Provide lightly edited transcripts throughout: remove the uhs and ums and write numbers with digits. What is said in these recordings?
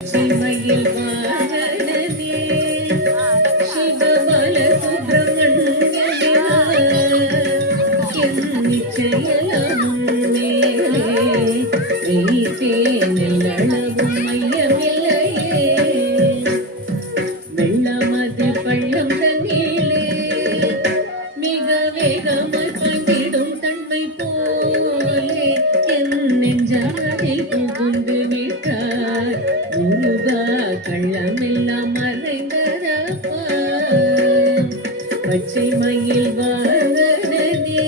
சிமையில் வாகனமே சிவபால சுப்பிரமணியனே என் நிச்சயமும் மேலே வைத்தேனில் அளவும் மையமில்லையே வெள்ளமது பள்ளம் தண்ணீரே மிக வேகமாய் பாய்ந்திடும் தன்மை போலே என் நெஞ்சாதை புகுந்து விட்டார் முருகா கள்ளமெல்லாம் மறைந்ததப்பா பச்சை மயில் வாகனனே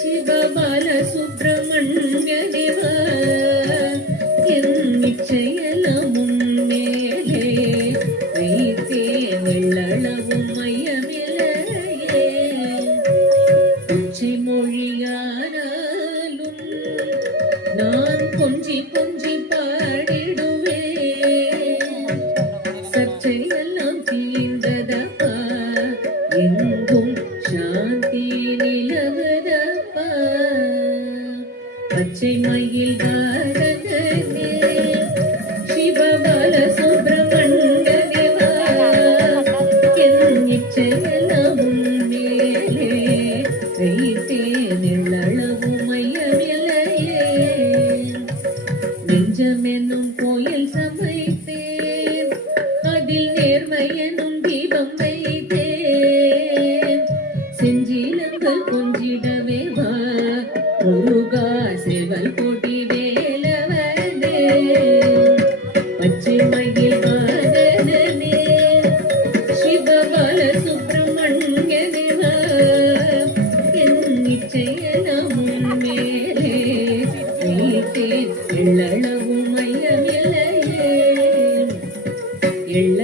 சிவபால சுப்பிரமணியனே என் நிச்சயமும் மேலே வைத்தே வெள்ளளவும் மையமில்லையே உச்சி மொழியானாலும் நான் கொஞ்சி கொஞ்சி பாடிடுவேன் சர்ச்சையெல்லாம் தீர்ந்ததப்பா எங்கும் சாந்தி நிலவுதப்பா பச்சை மயில் வாகனனே சிவபால சுப்பிரமணியனே என் நிச்சயமும் மேலே வைத்தேனில் அளவும் மையமில்லையே நெஞ்சமெனும் கோயில் சமைத்தேன் அதில் நேர்மை எனும் தீபம் வைத்தேன் செஞ்சிலங்கள் கொஞ்சிடவே வா முருகா செவல் கொடி வேலவனே பச்சை மயில் வாகனனே சிவபால சுப்பிரமணியனே என் நிச்சயமும் மேலே வைத்தேன் எள்ளளவும் மையமில்லையே எள்ள